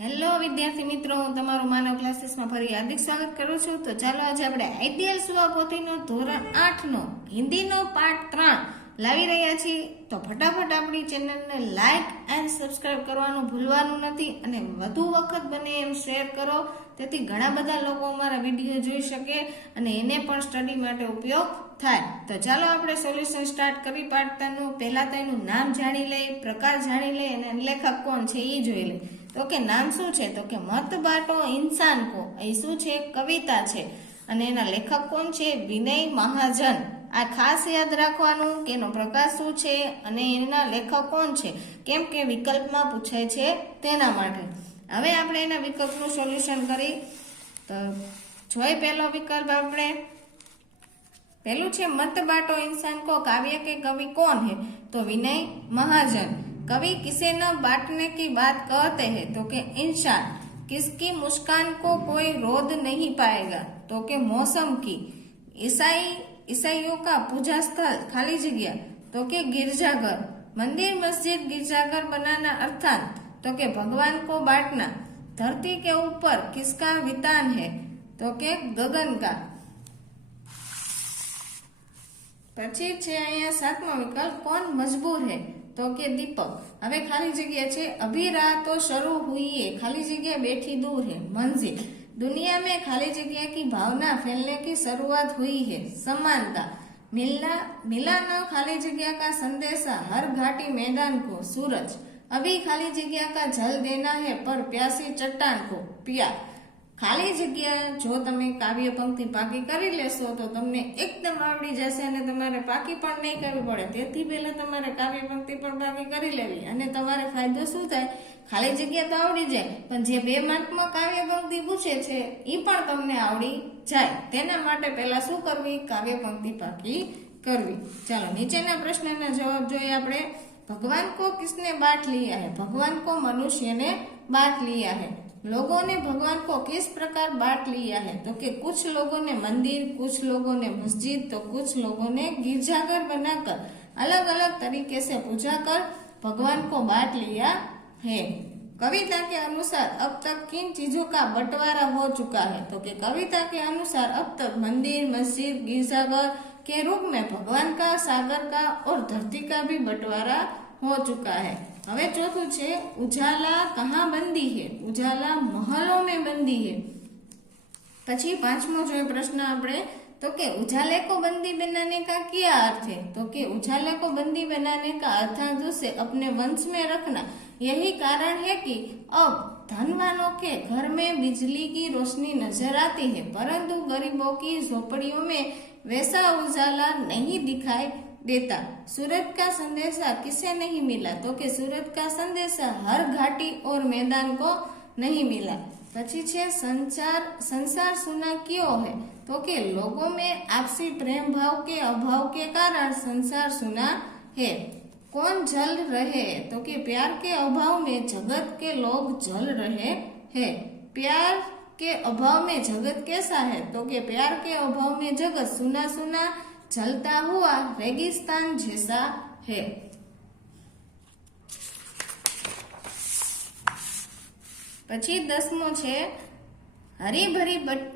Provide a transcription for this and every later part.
Hello વિદ્યાર્થી મિત્રો, હું તમારું માનવ ક્લાસીસમાં ફરી હાર્દિક સ્વાગત કરું છું. તો ચાલો આજે આપણે આઈડિયલ સ્વપોથીનો ધોરણ 8 નો હિન્દીનો પાઠ 3 લાવી રહ્યા છીએ. તો ફટાફટ આપણી ચેનલને લાઈક એન્ડ સબસ્ક્રાઇબ કરવાનું ભૂલવાનું નથી અને વધુ વખત બને એમ શેર કરો, તેથી ઘણા બધા લોકો અમારા વિડીયો જોઈ શકે અને એને પણ સ્ટડી માટે ઉપયોગ થાય. તો ચાલો આપણે સોલ્યુશન સ્ટાર્ટ કરી પાડતાનું. પહેલા તો એનું નામ જાણી લઈએ, પ્રકાર જાણી લઈએ અને લેખક કોણ છે એ જોઈ લઈએ. તો કે નામ શું છે? તો કે મત બાટો ઇન્સાન કો. એ શું છે? કવિતા છે. અને એના લેખક કોણ છે? વિનય મહાજન. આ ખાસ યાદ રાખવાનું કે એનો પ્રકાર શું છે અને એના લેખક કોણ છે, કેમ કે વિકલ્પમાં પૂછાય છે તેના માટે. હવે આપણે એના વિકલ્પનું સોલ્યુશન કરી. તો જોઈ પહેલો વિકલ્પ આપણે. પહેલું છે મત બાટો इंसान को काव्य के कवि कौन है? तो विनय महाजन. कवि किसे न बांटने की बात कहते हैं? तो के इंसान. किसकी मुस्कान को कोई रोध नहीं पाएगा? तो के मौसम की. ईसाइयों का पूजा स्थल खाली जगह. तो के गिरजाघर. मंदिर मस्जिद गिरजाघर बनाना अर्थात. तो के भगवान को बांटना. धरती के ऊपर किसका वितान है? तो के गगन का. પછી છે અહીંયા સાતમો વિકલ્પ, કોણ મજબૂર है? તો કે દીપક. હવે ખાલી જગ્યા છે અભી रात तो शुरू हुई है, खाली जगह बैठी दूर है, मंजिल. दुनिया में खाली जगह की भावना फैलने की शुरुआत हुई है, समानता. मिला न खाली जगह का संदेशा हर घाटी मैदान को, सूरज. अभी खाली जगह का जल देना है पर प्यासी चट्टान को, पिया. ખાલી જગ્યા જો તમે કાવ્ય પંક્તિ પાકી કરી લેશો તો તમને એકદમ આવડી જશે અને તમારે પાકી પણ નહીં કરવી પડે. તેથી પહેલા તમારે કાવ્ય પંક્તિ પણ પાકી કરી લેવી અને તમારે ફાયદો શું થાય? ખાલી જગ્યા તો આવડી જાય, પણ જે 2 માર્કમાં કાવ્ય પંક્તિ પૂછે છે એ પણ તમને આવડી જાય. તેના માટે પહેલા શું કરવી? કાવ્ય પંક્તિ પાકી કરવી. ચાલો નીચેના પ્રશ્નના જવાબ જોઈએ આપણે. ભગવાન को किसने बांट लिया है? भगवान को मनुष्य ने बांट लिया है. लोगों ने भगवान को किस प्रकार बांट लिया है? तो कि कुछ लोगों ने मंदिर, कुछ लोगों ने मस्जिद, तो कुछ लोगों ने गिरजाघर बनाकर अलग अलग तरीके से पूजा कर भगवान को बांट लिया है. कविता के अनुसार अब तक किन चीजों का बंटवारा हो चुका है? तो कि कविता के अनुसार अब तक मंदिर, मस्जिद, गिरजाघर के रूप में भगवान का, सागर का और धरती का भी बंटवारा हो चुका है. હવે ચોથું છે ઉજાલા કહાં બંદી है? ઉજાલા મહલોं में बंदी है. પછી પાંચમો જોઈએ પ્રશ્ન આપણે. तो कि उजाले को बंदी बनाने का क्या अर्थ है? तो कि उजाले को बंदी बनाने का अर्थात उसे अपने वंश में रखना. यही कारण है कि अब धनवानों के घर में बिजली की रोशनी नजर आती है, परंतु गरीबों की झोपड़ियों में वैसा उजाला नहीं दिखाई देता. सूरज का संदेशा किसे नहीं मिला? तो कि सूरज का संदेशा हर घाटी और मैदान को नहीं मिला. પછી છે संसार सुना क्यों है? तो कि लोगों में आपसी प्रेम भाव के अभाव के कारण संसार सुना है. कौन जल रहे? तो कि प्यार के अभाव में जगत के लोग जल रहे हैं. प्यार के अभाव में जगत कैसा है? तो कि प्यार के अभाव में जगत सुना सुना जलता हुआ रेगिस्तान जैसा है. પછી 10મો છે हरी भरी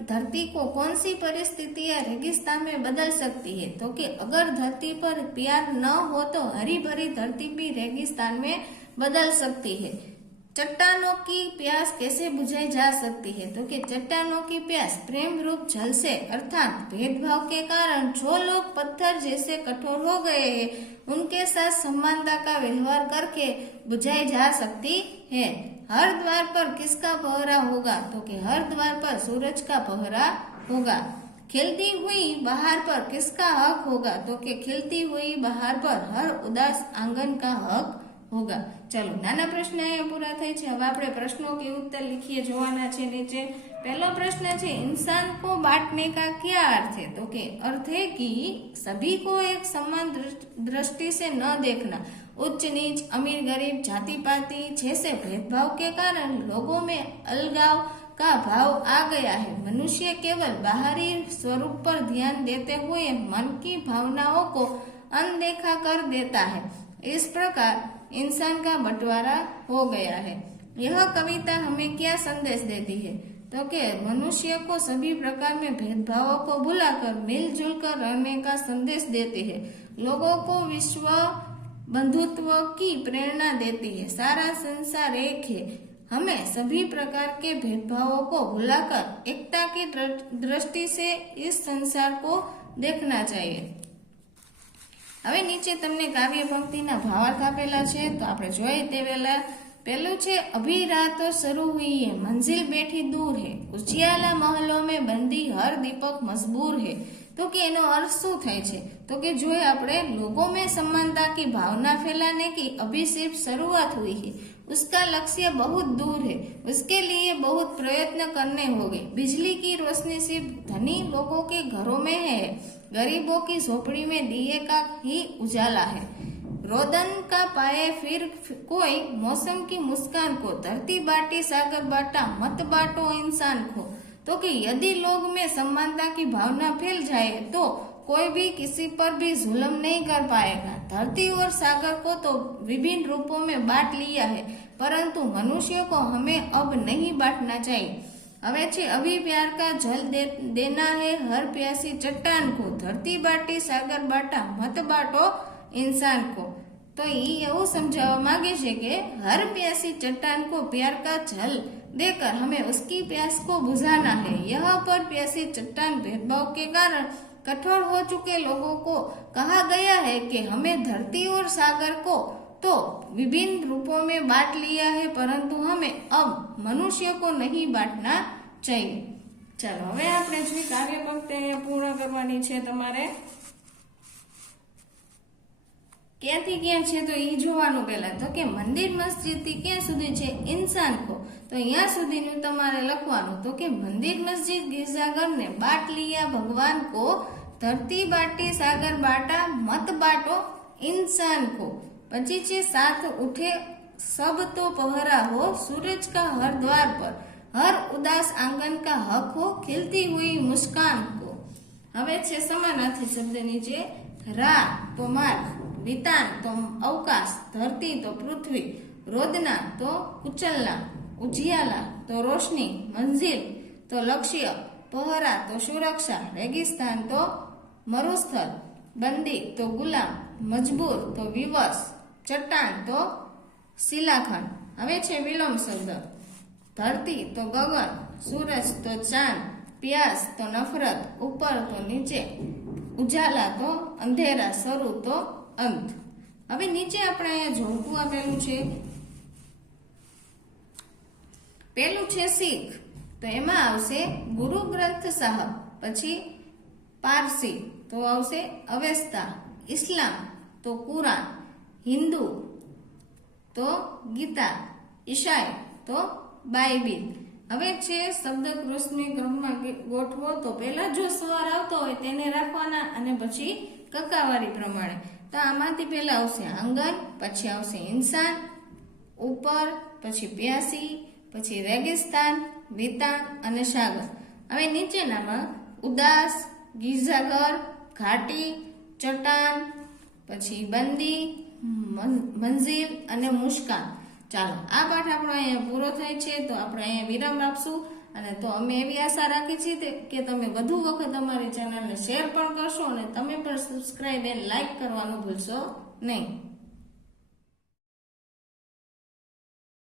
धरती को कौन सी परिस्थितियां रेगिस्तान में बदल सकती है? तो कि अगर धरती पर प्यार न हो तो हरी भरी धरती भी रेगिस्तान में बदल सकती है. चट्टानों की प्यास कैसे बुझाई जा सकती है? तो कि चट्टानों की प्यास प्रेम रूप जल से अर्थात भेदभाव के कारण जो लोग पत्थर जैसे कठोर हो गए हैं उनके साथ समानता का व्यवहार करके बुझाई जा सकती है. हर द्वार पर किसका पहरा होगा? तो कि हर द्वार पर सूरज का पहरा होगा. खिलती हुई बहार पर किसका हक होगा? तो कि खिलती हुई बहार पर हर उदास आंगन का हक होगा. चलो नाना प्रश्न अहीं पूरा थाय छे. हवे आपणे प्रश्नों के उत्तर लिखिए जोवाना छे नीचे. पहलो प्रश्न है इंसान को बांटने का क्या अर्थ है? तो कि अर्थ है कि सभी को एक समान दृष्टि से न देखना. उच्च नीच, अमीर गरीब, जाति पाति जैसे भेदभाव के कारण लोगों में अलगाव का भाव आ गया है. मनुष्य केवल बाहरी स्वरूप पर ध्यान देते हुए मन की भावनाओं को अनदेखा कर देता है. इस प्रकार इंसान का बंटवारा हो गया है. यह कविता हमें क्या संदेश देती है? तो कि मनुष्य को सभी प्रकार में भेदभावों को भुलाकर मिलजुल कर रहने का संदेश देती है। लोगों को विश्व बंधुत्व की प्रेरणा देती है। सारा संसार एक है। हमें सभी प्रकार के भेदभावों को भुलाकर एकता की दृष्टि से इस संसार को देखना चाहिए। હવે નીચે તમને કાવ્ય પંક્તિના ભાવાર્થ આપેલા છે, તો આપણે જોઈએ તે વેલા पहलू छे अभी रात तो शुरू हुई है, मंजिल बैठी दूर है, उजियाला महलों में बंदी हर दीपक मजबूर है। तो कि एनो अर्थ शू थाय छे? तो कि जो आपणे लोगों में समानता की भावना फैलाने की अभी सिर्फ शुरुआत हुई है, उसका लक्ष्य बहुत दूर है, उसके लिए बहुत प्रयत्न करने होंगे। बिजली की रोशनी सिर्फ धनी लोगों के घरों में है, गरीबों की झोपड़ी में दिए का ही उजाला है। रोदन का पाए फिर कोई मौसम की मुस्कान को, धरती बाटी सागर बाटा मत बाटो इंसान को। तो कि यदि लोग में समानता की भावना फैल जाए तो कोई भी किसी पर भी जुल्म नहीं कर पाएगा। धरती और सागर को तो विभिन्न रूपों में बांट लिया है, परंतु मनुष्य को हमें अब नहीं बांटना चाहिए। હવે છે अभी प्यार का जल देना है हर प्यासी चट्टान को, धरती बाटी सागर बाटा मत बाटो इंसान को। तो ये એવું समझावा मांगे છે કે हर प्यासी चट्टान को प्यार का जल देकर हमें उसकी प्यास को बुझाना है। यहाँ पर प्यासी चट्टान भेदभाव के कारण कठोर हो चुके लोगों को कहा गया है कि हमें धरती और सागर को तो विभिन्न रूपों में बांट लिया है, परंतु हमें अब मनुष्य को नहीं बांटना चाहिए। चलो હવે આપણે જે કાર્ય પંક્તિ પૂર્ણ કરવાની છે તમારે ક્યાંથી ક્યાં છે તો એ જોવાનું પહેલા તો કે મંદિર મસ્જિદ થી ક્યાં સુધી છે ઇન્સાન કો, તો અહીંયા સુધીનું તમારે લખવાનું। તો કે મંદિર મસ્જિદ गिरजाघर ने बांट लिया भगवान को, धरती बाटी सागर बाटा मत बाटो इंसान को। પછી છે साथ उठे सब तो पहरा हो, सूरज का हर द्वार पर हर उदास आंगन का हक हो, खिलती हुई मुस्कान को। હવે છે સમાનાર્થી શબ્દ નીચે रा तो मार्ग, वितान तो अवकाश, धरती तो पृथ्वी, रोदना तो कुचलना, उजियाला तो रोशनी, मंजिल तो लक्ष्य, पहरा तो सुरक्षा, रेगिस्तान तो मरुस्थल, बंदी तो गुलाम, मजबूर तो विवश, चट्टान तो शिलाखंड। હવે છે વિલોમ શબ્દ धरती तो गगन, सूरज तो चांद, प्यास तो नफरत, ऊपर तो नीचे, उजाला तो अंधेरा, शरू तो अंत। હવે નીચે આપણે અહીંયા જોડકું આપેલું છે। પેલું છે શીખ, તો એમાં આવશે ગુરુ ગ્રંથ સાહબ, પછી પારસી તો આવશે અવેસ્તા, ઇસ્લામ તો કુરાન, हिंदू तो गीता, ईसाई तो बाइबिल। હવે છે શબ્દકોશને ક્રમમાં ગોઠવો, તો પહેલા જો સ્વર આવતો હોય તેને રાખવાના અને પછી કકાવારી પ્રમાણે। તો આમાંથી પહેલા આવશે આંગન, પછી આવશે ઇન્સાન, ઉપર, પછી પ્યાસી, પછી રેગિસ્તાન, વિતાન અને સાગર। હવે નીચેનામાં ઉદાસ, गिरजाघर, घाटी, चट्टान, પછી બંદી, મંઝિલ અને મુસ્કાન। ચાલો આ પાઠ આપણો અહીંયા પૂરો થાય છે, તો આપણે અહીંયા વિરામ આપશું। અને તો અમે એવી આશા રાખી છીએ કે તમે વધુ વખત અમારી ચેનલને શેર પણ કરશો અને તમે પણ સબસ્ક્રાઇબ એન્ડ લાઇક કરવાનું ભૂલશો નહીં।